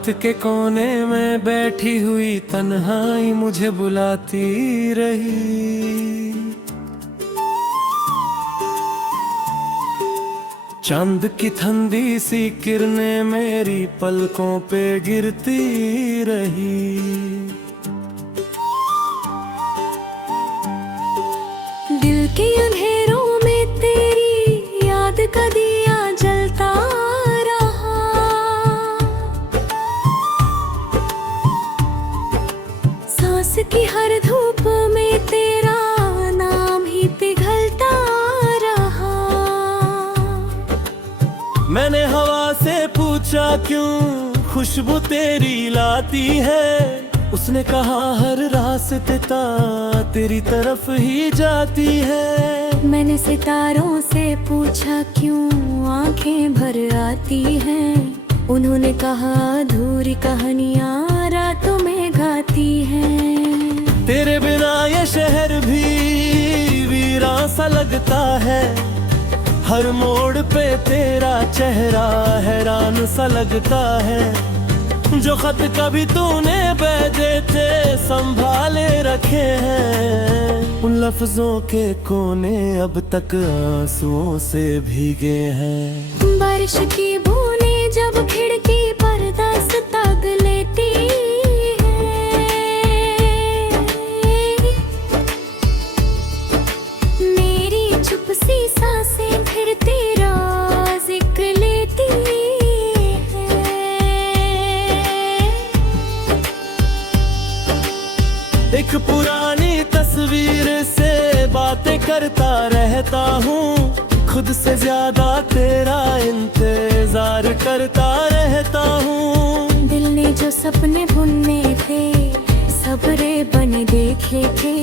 रात के कोने में बैठी हुई तन्हाई मुझे बुलाती रही। चांद की ठंडी सी किरणें मेरी पलकों पे गिरती रही। दिल के अंधेरों में तेरी याद का दिया जलता रहा। सांस की हर धूप में तेरा नाम ही पिघलता रहा। मैंने हवा से पूछा क्यों खुशबू तेरी लाती है। उसने कहा हर रास्ते तेरी तरफ ही जाती है। मैंने सितारों से पूछा क्यों आंखें भर आती हैं। उन्होंने कहा अधूरी कहानियां रातों में गाती हैं। तेरे बिना ये शहर भी वीरान सा लगता है। हर मोड़ पे तेरा चेहरा हैरान सा लगता है। जो खत कभी तूने भेजे थे संभाले रखे हैं। उन लफ्जों के कोने अब तक आंसुओं से भीगे हैं। बारिश की बूंदें जब खिड़की पर दस्तक लेती है। मेरी चुप सी सांसें फिर तेरा जिक्र लेती है। एक पुरानी तस्वीर से बातें करता रहता हूँ। खुद से ज्यादा तेरा इंतजार करता रहता हूँ। दिल ने जो सपने बुने थे सबरे बने देखे थे।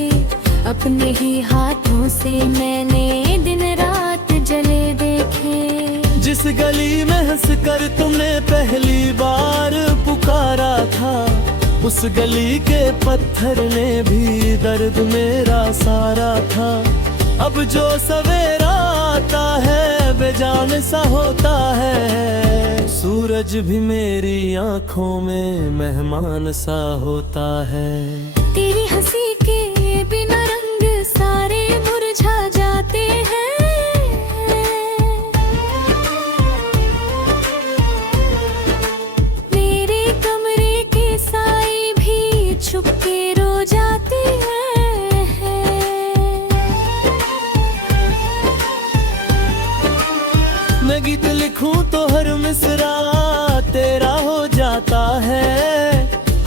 अपने ही हाथों से मैंने दिन रात जले देखे। जिस गली में हंसकर तुमने पहली बार पुकारा था। उस गली के पत्थर ने भी दर्द मेरा सारा था। अब जो सवेरा आता है बेजान सा होता है। सूरज भी मेरी आंखों में मेहमान सा होता है। तेरी हंसी के बिना रंग सारे मुरझा जाते हैं। मेरे कमरे के साए भी छुप के रो जाते हैं। मैं गीत लिखूं तो हर मिसरा तेरा हो जाता है।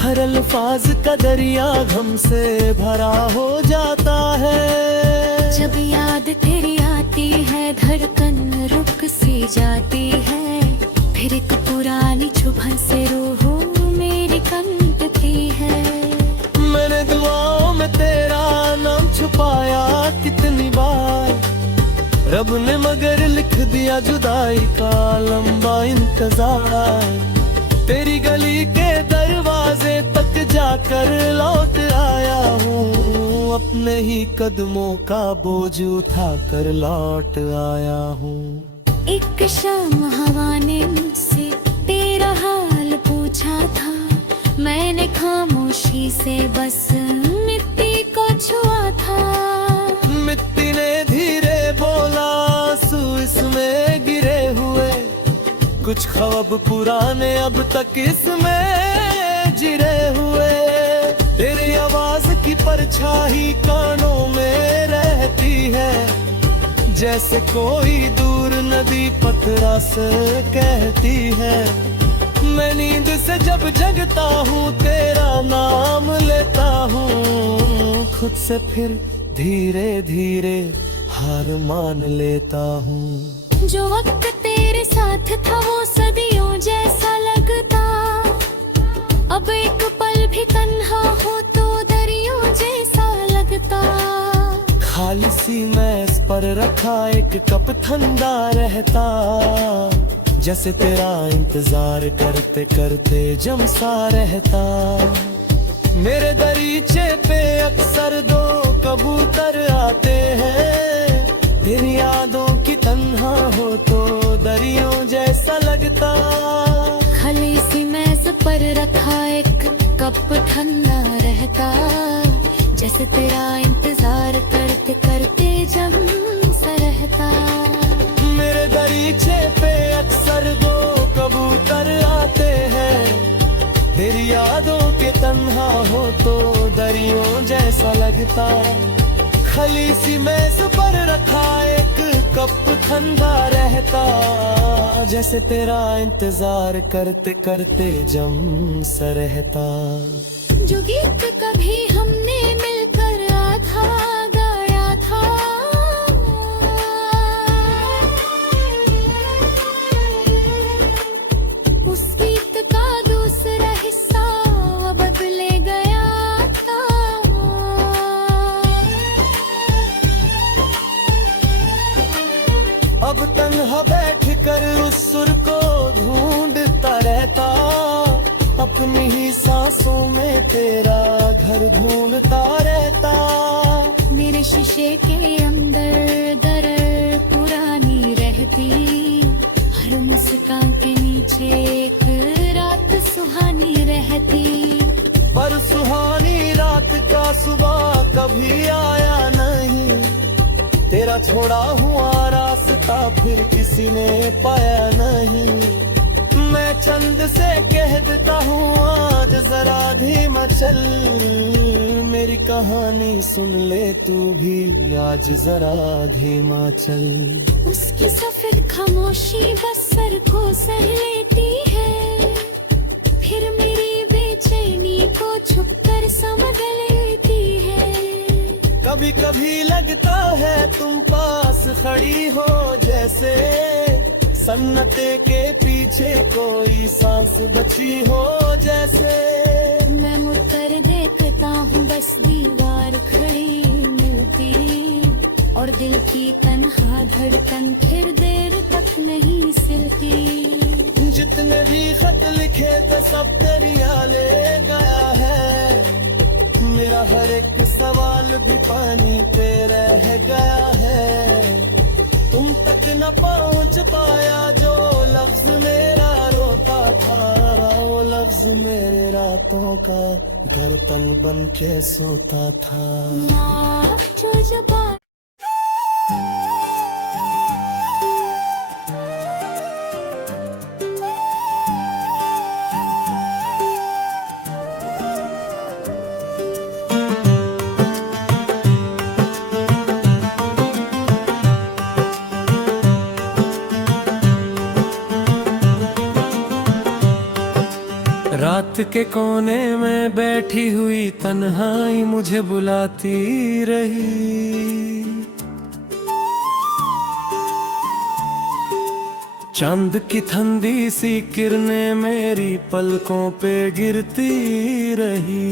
हर अल्फाज का दरिया गम से भरा हो जाता है। जब याद तेरी आती है धड़कन रुक सी जाती है। फिर एक पुरानी चुभन से रूह मेरी कंपती है। मैंने दुआओं में तेरा नाम छुपाया कितनी बार। रब ने मगर लिख दिया जुदाई का लंबा इंतजार। तेरी गली के दरवाजे तक जाकर लौट आया हूँ। अपने ही कदमों का बोझ उठा कर लौट आया हूँ। एक शाम हवा ने मुझसे तेरा हाल पूछा था। मैंने खामोशी से बस मिट्टी को छुआ था। मिट्टी ने धीरे बोला आंसू इसमें गिरे हुए। कुछ ख्वाब पुराने अब तक इसमें जिरे हुए। तेरी आवाज की परछाई कानों में रहती है। जैसे कोई दूर नदी पत्थरा से कहती है। मैं नींद से जब जगता हूँ तेरा नाम लेता हूँ। खुद से फिर धीरे धीरे हार मान लेता हूँ। जो वक्त तेरे साथ था वो सदियों जैसा लगता। अब एक पल भी तन्हा हो तो दरियों जैसा लगता। खाली सी मेज पर रखा एक कप ठंडा रहता। जैसे तेरा इंतजार करते करते जम सा रहता। मेरे दरीचे पे अक्सर दो कबूतर आते हैं। तेरी यादों की तन्हा हो तो दरियों जैसा लगता। खाली सी मेज पर कप ठंडा रहता, जैसे तेरा इंतजार करते करते जम सा रहता। मेरे दरीचे पे अक्सर दो कबूतर आते हैं, तेरी यादों के तन्हा हो तो दरियों जैसा लगता। खली सी मेज पर रखा एक कप ठंडा रहता, जैसे तेरा इंतजार करते करते जम सा रहता। जो गीत कभी हमने मिलकर आधा गाया था, उस गीत का दूसरा हिस्सा बदले गया था। अब तन्हा बैठ कर उस सुर को ढूंढता रहता, अपनी ही सांसों में तेरा घर ढूंढता रहता। मेरे शीशे के अंदर दर पुरानी रहती, हर मुस्कान के नीचे एक रात सुहानी रहती। पर सुहानी रात का सुबह कभी आया नहीं, तेरा छोड़ा हुआ रास्ता फिर किसी ने पाया नहीं। मैं चंद से कह देता हूँ आज जरा धीमा चल, मेरी कहानी सुन ले तू भी आज जरा धीमा चल। उसकी सफेद खामोशी बस सर को सह लेती है, फिर मेरी बेचैनी को छुपकर समझ लेती है। कभी कभी लगता है तुम पास खड़ी हो, जैसे सन्नते के पीछे कोई सांस बची हो जैसे। मैं मुड़कर देखता हूँ बस दीवार खड़ी मिलती, और दिल की तन्हा धड़कन फिर देर तक नहीं सिलती। जितने भी खत लिखे थे सब दरिया ले गया है, मेरा हर एक सवाल भी पानी पे रह गया है। तुम तक न पहुंच पाया जो लफ्ज मेरा रोता था, वो लफ्ज मेरे रातों का दर्पण बन के सोता था। जो जबान रात के कोने में बैठी हुई तन्हाई मुझे बुलाती रही, चांद की ठंडी सी किरणें मेरी पलकों पे गिरती रही।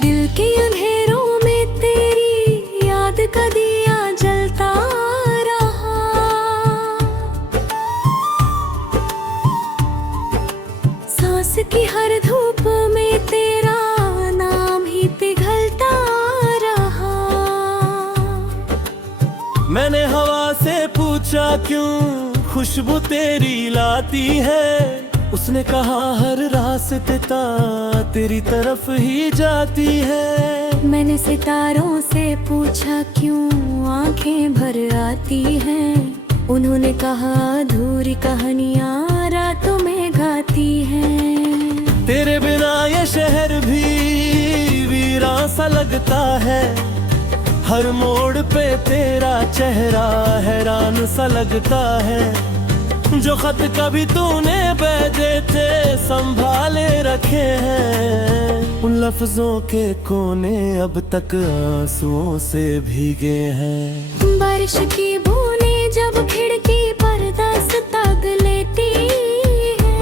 दिल के अंधेरों में तेरी याद का दिया जलता रहा, सांस की हर धूप में तेरा नाम ही पिघलता रहा। मैंने हवा से पूछा क्यों खुशबू तेरी लाती है, उसने कहा हर रास्ते तेरी तरफ ही जाती है। मैंने सितारों से पूछा क्यों आंखें भर आती हैं, उन्होंने कहा अधूरी कहानियां रातों में गाती हैं। तेरे बिना ये शहर भी वीरां सा लगता है, हर मोड़ पे तेरा चेहरा हैरान सा लगता है। जो खत कभी तूने भेजे थे संभाले रखे हैं, उन लफ्जों के कोने अब तक आंसुओं से भीगे हैं। बारिश की बूंदें जब खिड़की पर दस्तक लेती है,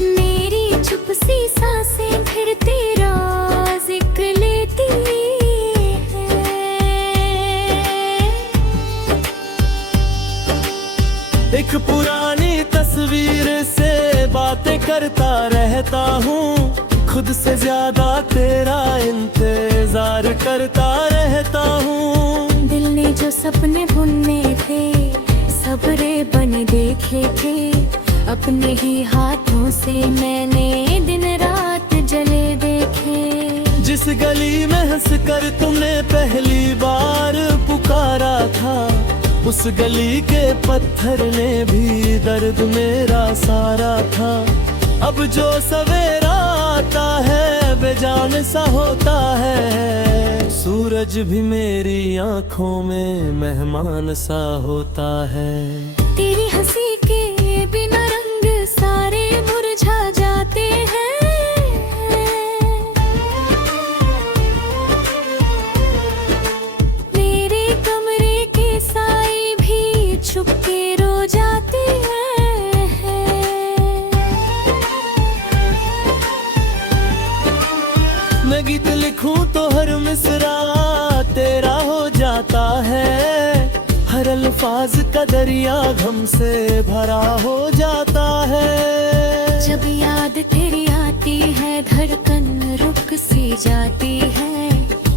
मेरी चुप सी सांसें फिर तेरा जिक्र लेती है। एक पुरानी तस्वीर से बातें करता रहता हूँ, खुद से ज्यादा तेरा इंतजार करता रहता हूँ। दिल ने जो सपने बुनने थे, सबरे बन देखे थे, अपने ही हाथों से मैंने दिन रात जले देखे। जिस गली में हंस कर तुमने पहली बार पुकारा था, उस गली के पत्थर ने भी दर्द मेरा सारा था। अब जो सवेरा आता है बेजान सा होता है, सूरज भी मेरी आंखों में मेहमान सा होता है। तेरी हंसी के बिना रंग सारे मुरझा जाते हैं, मेरे कमरे के साए भी छुप के रो जाते हैं। मैं गीत लिखूं तो हर मिसरा तेरा हो जाता है, हर अल्फाज का दरिया गम से भरा हो जाता है। जब याद तेरी आती है धड़कन रुक सी जाती है,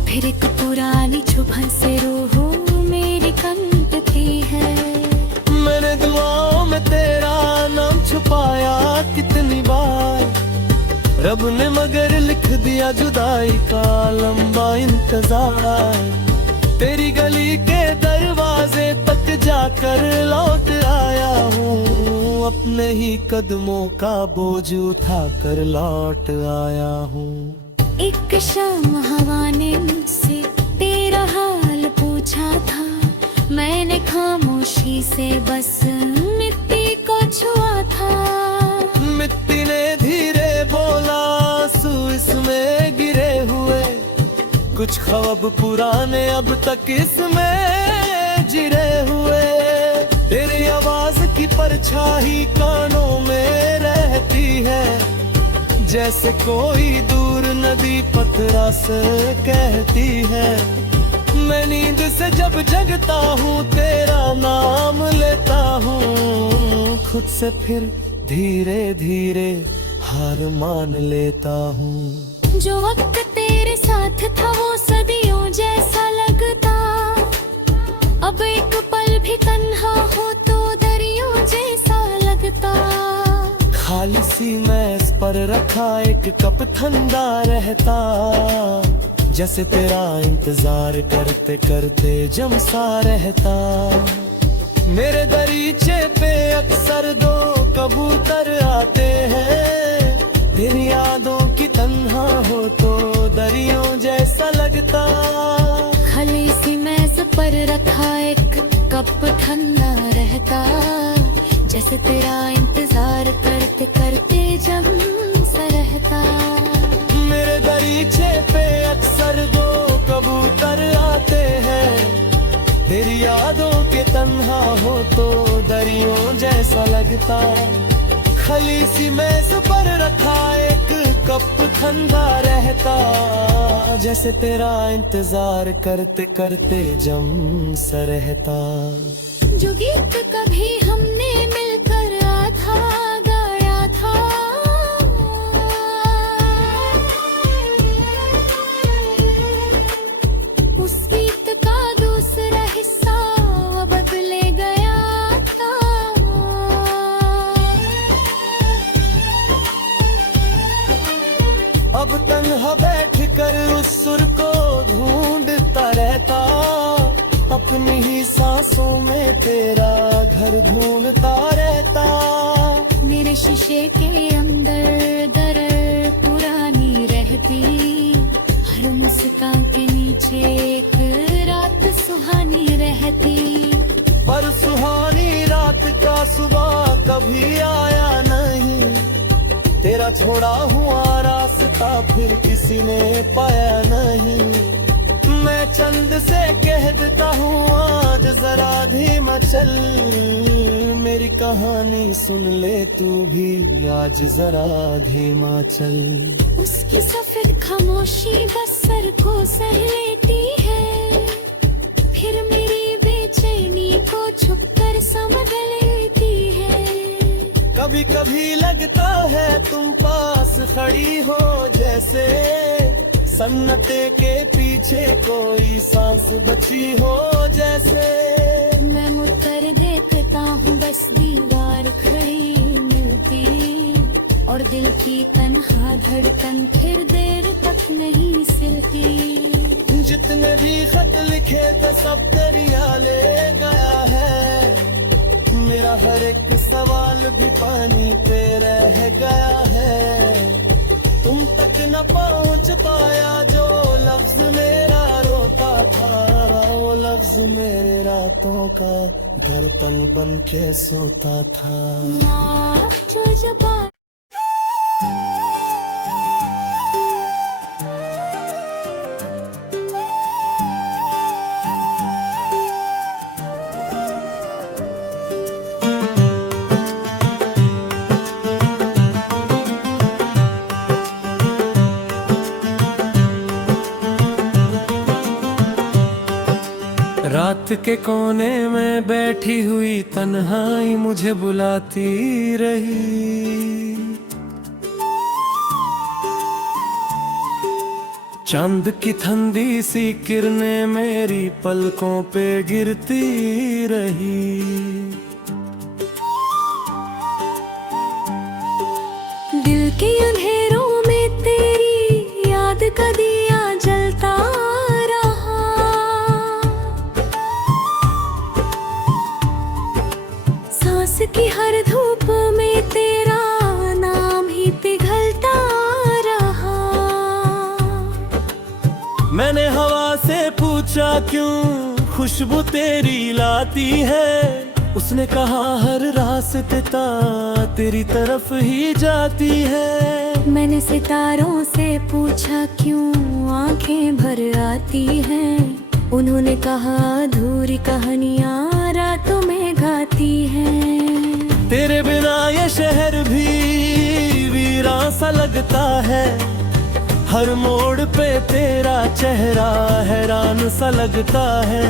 फिर एक पुरानी चुभन से रूह मेरी कंपती है। मैंने दुआओं में तेरा नाम छुपाया कितनी बार, रब ने मगर लिख दिया जुदाई का लंबा इंतजार। तेरी गली के दरवाजे तक जाकर लौट आया हूँ, अपने ही कदमों का बोझ उठा कर लौट आया हूँ। एक शाम हवा ने मुझसे तेरा हाल पूछा था, मैंने खामोशी से बस मिट्टी को छुआ था। मिट्टी ने धीरे बोला आंसू इसमें गिरे हुए, कुछ ख्वाब पुराने अब तक इसमें जिरे हुए। तेरी आवाज की परछाई कानों में रहती है, जैसे कोई दूर नदी पथरा से कहती है। मैं नींद से जब जगता हूँ तेरा नाम लेता हूँ, खुद से फिर धीरे धीरे हार मान लेता हूँ। जो वक्त तेरे साथ था वो सदियों जैसा लगता, अब एक पल भी तन्हा हो तो दरियों जैसा लगता। खाली सी मेज पर रखा एक कप ठंडा रहता, जैसे तेरा इंतजार करते करते जम सा रहता। मेरे दरीचे पे अक्सर दो कबूतर आते हैं, तेरी यादों की तन्हा हो तो दरियों जैसा लगता। खाली सी मेज पर रखा एक कप ठंडा रहता, जैसे तेरा इंतजार करते करते जम सा रहता। मेरे दरीचे पे अक्सर दो कबूतर आते हैं, तेरी यादों के तन्हा हो तो दरियों जैसा लगता। खली सी मेज पर रखा एक कप ठंडा रहता, जैसे तेरा इंतजार करते करते जम सा रहता। जो गीत कभी हमने मिलकर आधा गाया था, उस गीत का दूसरा हिस्सा बदले गया था। अब तन्हा बैठ कर उस सुर को ढूंढता रहता, अपनी ही सांसों में तेरा घर ढूंढता रहता। मेरे शीशे के अंदर दर पुरानी रहती, हर मुस्कान के नीचे एक रात सुहानी रहती। पर सुहानी रात का सुबह कभी आया नहीं, तेरा छोड़ा हुआ रास्ता फिर किसी ने पाया नहीं। मैं चंद से कह देता हूँ आज जरा धीमा चल, मेरी कहानी सुन ले तू भी आज जरा धीमा चल। उसकी सफेद खामोशी बस सर को सह लेती है, फिर मेरी बेचैनी को छुप कर समझ लेती है। कभी कभी लगता है तुम पास खड़ी हो, जैसे सन्नते के पीछे कोई सांस बची हो जैसे। मैं मुड़कर देखता हूँ बस दीवार खड़ी मिलती, और दिल की तन्हा धड़कन फिर देर तक नहीं सिलती। जितने भी खत लिखे थे सब दरिया ले गया है, मेरा हर एक सवाल भी पानी पे रह गया है। तुम तक न पहुंच पाया जो लफ्ज मेरा रोता था, वो लफ्ज मेरे रातों का दर्पण बन के सोता था। जो जबा रात के कोने में बैठी हुई तन्हाई मुझे बुलाती रही। चांद की ठंडी सी किरणें मेरी पलकों पे गिरती रही। दिल के अंधेरों में तेरी याद का दिया जलता रहा। सांस की हर धूप में तेरा नाम ही पिघलता रहा। मैंने हवा से पूछा क्यों खुशबू तेरी लाती है, उसने कहा हर रास्ते तेरी तरफ ही जाती है। मैंने सितारों से पूछा क्यों आंखें भर आती हैं, उन्होंने कहा अधूरी कहानियां रातों में गाती हैं। तेरे बिना ये शहर भी वीरां सा लगता है, हर मोड़ पे तेरा चेहरा हैरान सा लगता है।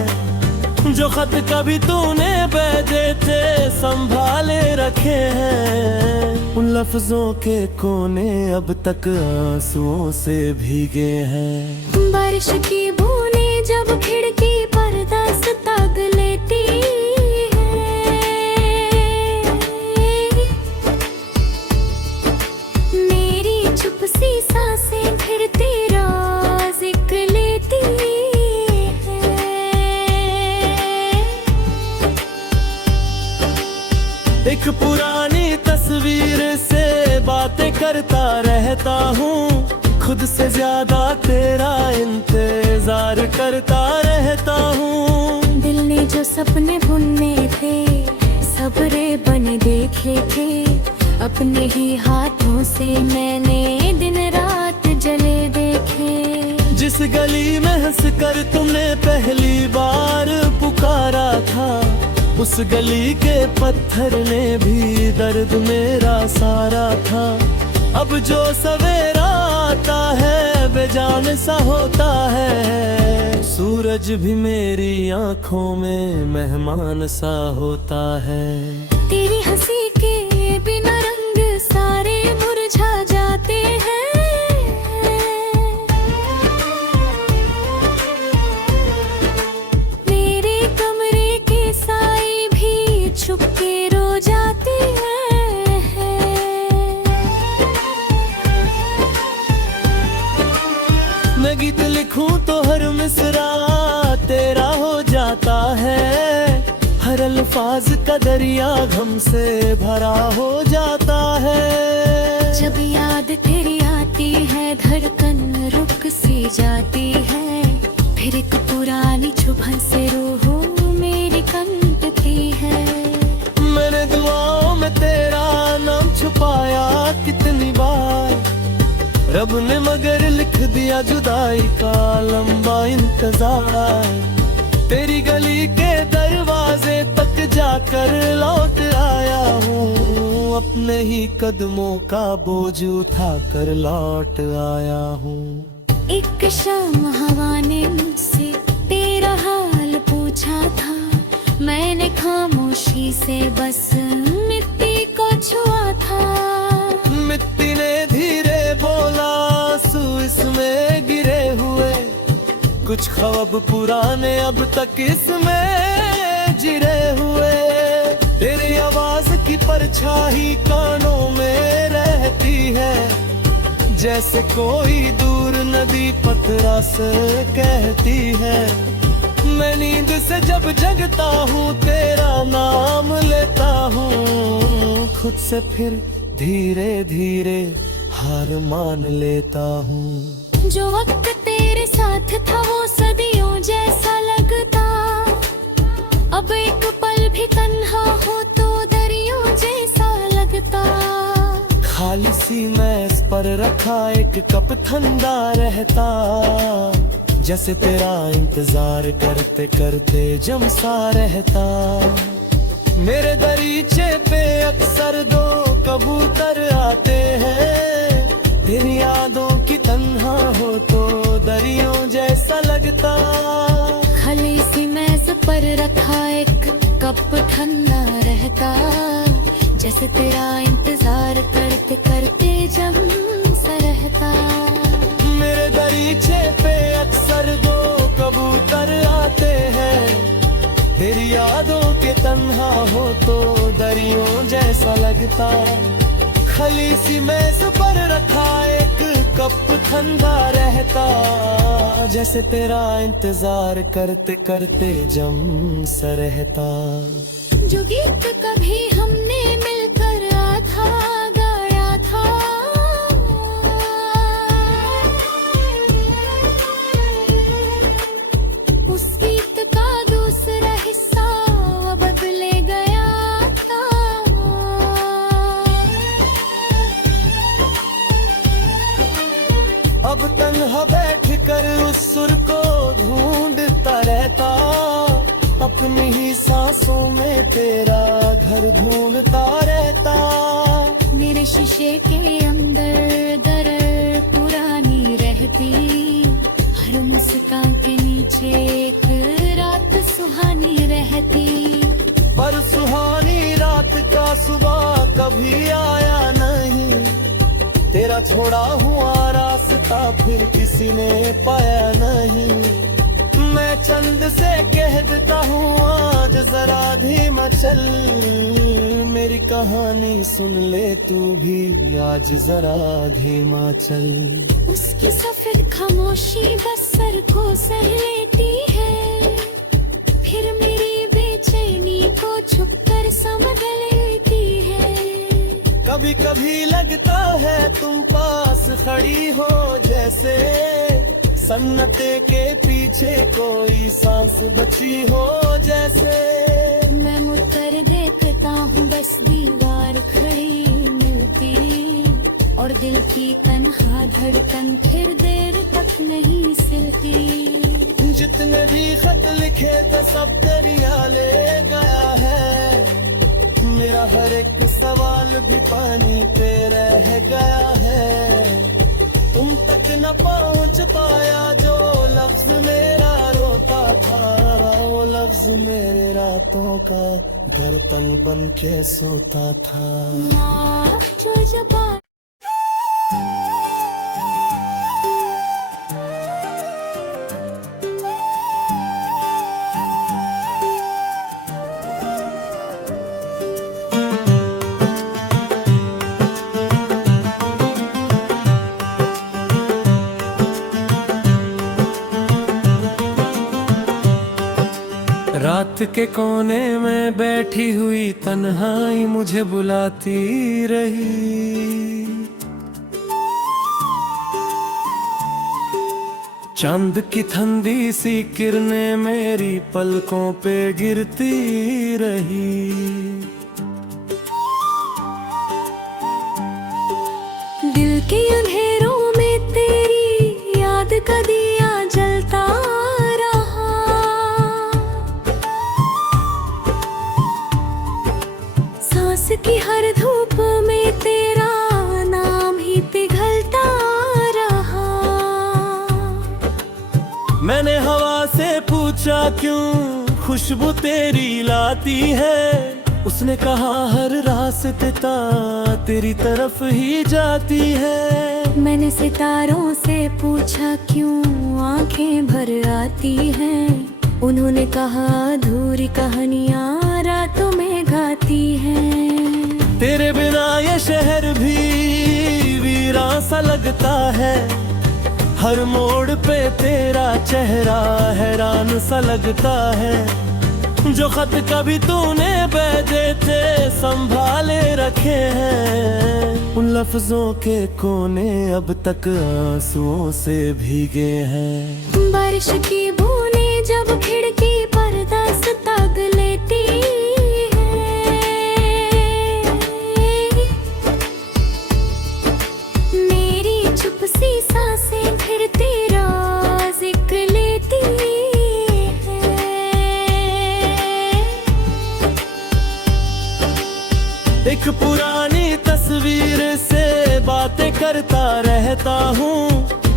जो खत कभी तूने भेजे थे संभाले रखे हैं, उन लफ्जों के कोने अब तक आंसुओं से भीगे हैं। बारिश की बूंदें जब खिड़की पर दस्तक लेती है, मेरी चुप सी सांसें फिर तेरा जिक्र लेती है। एक पुरानी तस्वीर से बातें करता रहता हूँ, खुद से ज्यादा तेरा इंतजार करता रहता हूँ। दिल ने जो सपने बुने थे सबरे बने देखे थे, अपने ही हाथों से मैंने दिन रात जले देखे। जिस गली में हंस कर तुमने पहली बार पुकारा था, उस गली के पत्थर ने भी दर्द मेरा सारा था। अब जो सवेरा आता है बेजान सा होता है, सूरज भी मेरी आंखों में मेहमान सा होता है। तेरी हंसी के बिना रंग सारे मुरझा जाते हैं। मेरे कमरे के साए भी छुप के रो जाते हैं। मैं गीत लिखूं तो हर मिसरा तेरा हो जाता है, हर अल्फाज का दरिया गम से भरा हो जाता है। जब याद तेरी आती है धड़कन रुक सी जाती है, फिर एक पुरानी चुभन से रूह मेरी कंपती है। मैंने दुआओं में तेरा नाम छुपाया कितनी बार, रब ने मगर लिख दिया जुदाई का लंबा इंतजार। तेरी गली के दरवाजे तक जाकर लौट आया हूँ, अपने ही कदमों का बोझ उठा कर लौट आया हूँ। एक शाम हवा ने मुझसे तेरा हाल पूछा था, मैंने खामोशी से बस मिट्टी को छुआ था। मिट्टी ने धीरे बोला आंसू इसमें गिरे ख्वाब पुराने अब तक इसमें जिरे हुए, तेरी आवाज की परछाई कानों में रहती है, जैसे कोई दूर नदी पतरा से कहती है। मैं नींद से जब जगता हूँ तेरा नाम लेता हूँ, खुद से फिर धीरे धीरे हार मान लेता हूँ। जो वक्त तेरे साथ था वो सदियों जैसा लगता, अब एक पल भी तन्हा हो तो दरियों जैसा लगता। खाली सी मेज पर रखा एक कप ठंडा रहता, जैसे तेरा इंतजार करते करते जम सा रहता। मेरे दरीचे पे अक्सर दो कबूतर आते हैं, तेरी यादों की तन्हा हो तो दरियों जैसा लगता। खाली सी मेज पर रखा एक कप ठंडा रहता, जैसे तेरा इंतजार करते करते जम सा रहता। मेरे दरीचे पे अक्सर दो कबूतर आते हैं, तेरी यादों के तन्हा हो तो दरियों जैसा लगता। खली सी मेज पर रखा एक कप ठंडा रहता, जैसे तेरा इंतजार करते करते जम सा रहता। जो गीत कभी हमने मिलकर आधा गाया था, उस गीत का दूसरा हिस्सा बदले गया था। अब तन्हा बैठ कर उस सुर को ढूंढता रहता, अपनी ही सांसों में तेरा घर ढूंढता रहता। मेरे शीशे के अंदर दर पुरानी रहती, हर मुस्कान के नीचे एक रात सुहानी रहती। पर सुहानी रात का सुबह कभी आया नहीं, तेरा छोड़ा हुआ रास्ता फिर किसी ने पाया नहीं। मैं चंद से कह देता हूँ आज जरा धीमा चल, मेरी कहानी सुन ले तू भी आज जरा धीमा चल। उसकी सफेद खामोशी बस सर को सह लेती है, फिर मेरी बेचैनी को छुप कर समझ लेती है। कभी कभी लगता है तुम पास खड़ी हो, जैसे सन्नते के पीछे कोई सांस बची हो जैसे। मैं मुड़कर देखता हूँ बस दीवार खड़ी मिलती, और दिल की तन्हा धड़कन फिर देर तक नहीं सिलती। जितने भी खत लिखे थे सब दरिया ले गया है, मेरा हर एक सवाल भी पानी पे रह गया है। तुम तक न पहुंच पाया जो लफ्ज मेरा रोता था, वो लफ्ज मेरे रातों का दर्पण बन के सोता था। जो जबान रात के कोने में बैठी हुई तन्हाई मुझे बुलाती रही, चांद की ठंडी सी किरणें मेरी पलकों पे गिरती रही। दिल के अंधेरों में तेरी याद का दिया जलता रहा, सांस की हर धूप में तेरा नाम ही पिघलता रहा। मैंने हवा से पूछा क्यों खुशबू तेरी लाती है, उसने कहा हर रास्ते तेरी तरफ ही जाती है। मैंने सितारों से पूछा क्यों आंखें भर आती हैं। उन्होंने कहा अधूरी कहानियां रातों में गाती हैं। तेरे बिना ये शहर भी वीरा सा लगता है। हर मोड़ पे तेरा चेहरा हैरान सा लगता है। जो खत कभी तूने भेजे थे संभाले रखे हैं। उन लफ्जों के कोने अब तक आंसुओं से भीगे हैं। बारिश की बूंदें जब खिड़की पर दस्तक लेती है, मेरी चुप सी सांसें फिर तेरा जिक्र लेती है। एक पुरानी तस्वीर से बातें करता रहता हूँ।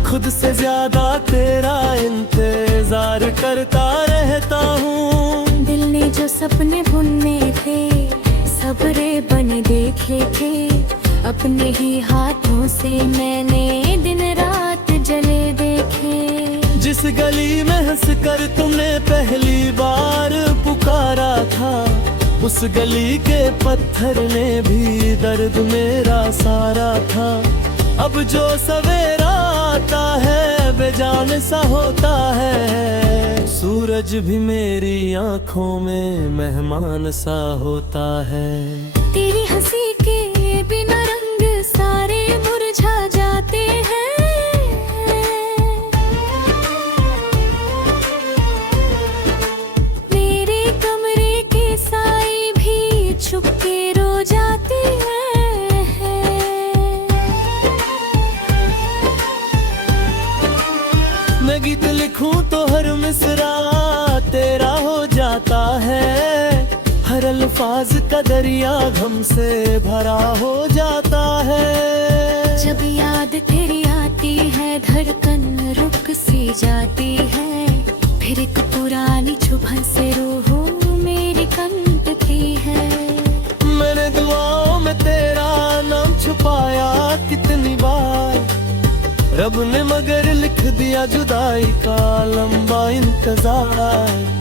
खुद से ज्यादा तेरा इंतजार करता रहता हूँ। दिल ने जो सपने बुने थे सबरे बन देखे थे। अपने ही हाथों से मैंने दिन रात जले देखे। जिस गली में हंसकर तुमने पहली बार पुकारा था, उस गली के पत्थर ने भी दर्द मेरा सारा था। अब जो सवेरा आता है बेजान सा होता है। सूरज भी मेरी आंखों में मेहमान सा होता है। तेरी हंसी के बिना रंग सारे मुरझा जाते हैं। मेरे कमरे के साए भी छुप के रो जाते हैं। मैं गीत लिखूं तो हर मिसरा तेरा हो जाता है। हर अल्फाज का दरिया गम से भरा हो जाता है। जब याद तेरी आती है धड़कन रुक सी जाती है। फिर एक पुरानी चुभन से रूह मेरी कंपती है। मैंने दुआओं में तेरा नाम छुपाया कितनी बार। रब ने मगर लिख दिया जुदाई का लंबा इंतजार।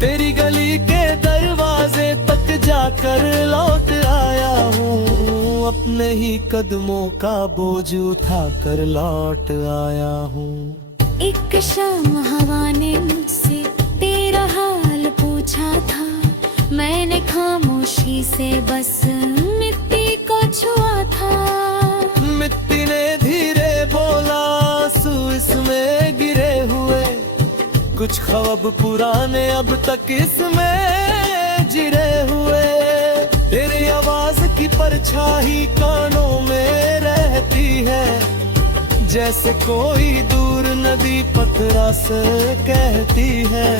तेरी गली के दरवाजे तक जाकर लौट आया हूँ। अपने ही कदमों का बोझ उठा कर लौट आया हूँ। एक शाम हवा ने मुझसे तेरा हाल पूछा था। मैंने खामोशी से बस मिट्टी को छुआ था। मिट्टी ने धीरे बोला आंसू इसमें गिरे हुए। कुछ ख्वाब पुराने अब तक इसमें जिरे हुए। तेरी आवाज की परछाई कानों में रहती है। जैसे कोई दूर नदी पतरा से कहती है।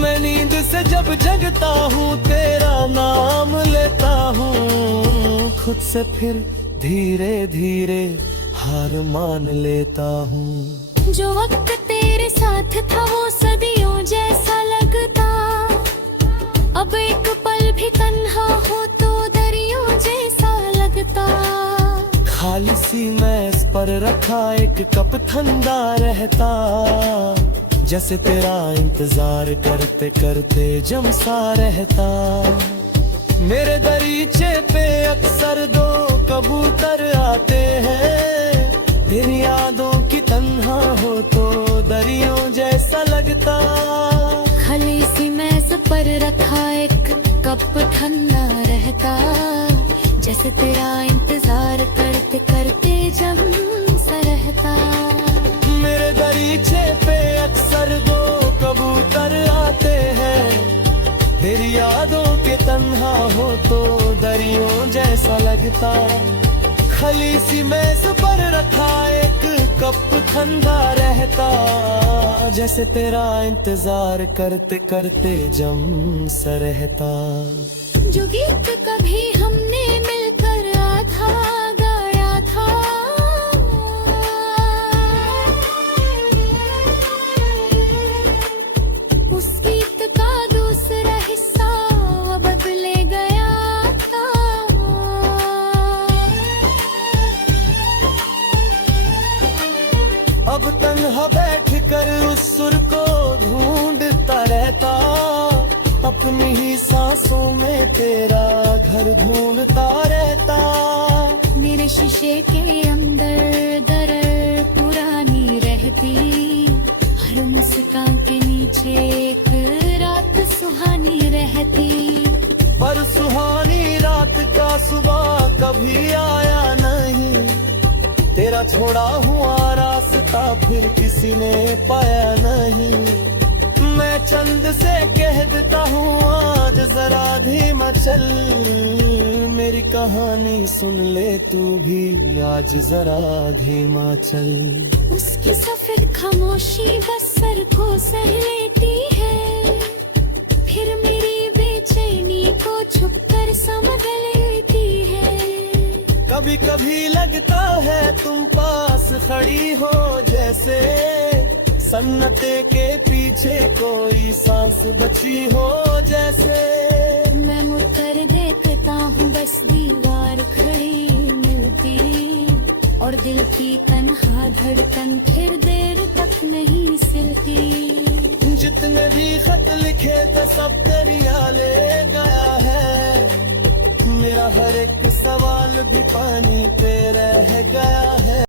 मैं नींद से जब जगता हूँ तेरा नाम लेता हूँ। खुद से फिर धीरे धीरे हार मान लेता हूँ। जो वक्त तेरे साथ था वो सदियों जैसा लगता। अब एक पल भी तन्हा हो तो दरियों जैसा लगता। खाली सी मेज पर रखा एक कप ठंडा रहता। जैसे तेरा इंतजार करते करते जम सा रहता। मेरे दरीचे पे अक्सर दो कबूतर आते हैं। तेरी यादों की तन्हा हो तो दरियों जैसा लगता। खाली सी मेज पर रखा एक कप ठंडा रहता। जैसे तेरा इंतजार करते करते जम सा रहता। मेरे दरीचे पे अक्सर दो कबूतर आते हैं। तेरी यादों के तन्हा हो तो दरियों जैसा लगता। खली सी मेज पर रखा एक कप ठंडा रहता। जैसे तेरा इंतजार करते करते जम सा रहता। जो गीत कभी हमने मिलकर आधा गाया था। उस गीत का दूसरा हिस्सा बदले गया था। अब तन्हा बैठ कर उस सुर को ढूंढता रहता, अपनी ही सांसों में तेरा घर ढूंढता रहता। मेरे शीशे के अंदर दर पुरानी रहती, हर मुस्कान के नीचे एक रात सुहानी रहती। पर सुहानी रात का सुबह कभी आया नहीं, तेरा छोड़ा हुआ रास्ता फिर किसी ने पाया नहीं। मैं चंद से कह देता हूँ आज जरा धीमा चल, मेरी कहानी सुन ले तू भी आज जरा धीमा चल। उसकी सफेद खामोशी बस सर को सह लेती है, फिर मेरी बेचैनी को छुप कर समझ लेती है। कभी कभी लगता है तुम पास खड़ी हो जैसे, सन्नते के पीछे कोई सांस बची हो जैसे। मैं मुड़कर देखता हूँ बस दीवार खड़ी मिलती, और दिल की तन्हा धड़कन फिर देर तक नहीं सिलती। जितने भी खत लिखे थे सब दरिया ले गया है, मेरा हर एक सवाल भी पानी पे रह गया है।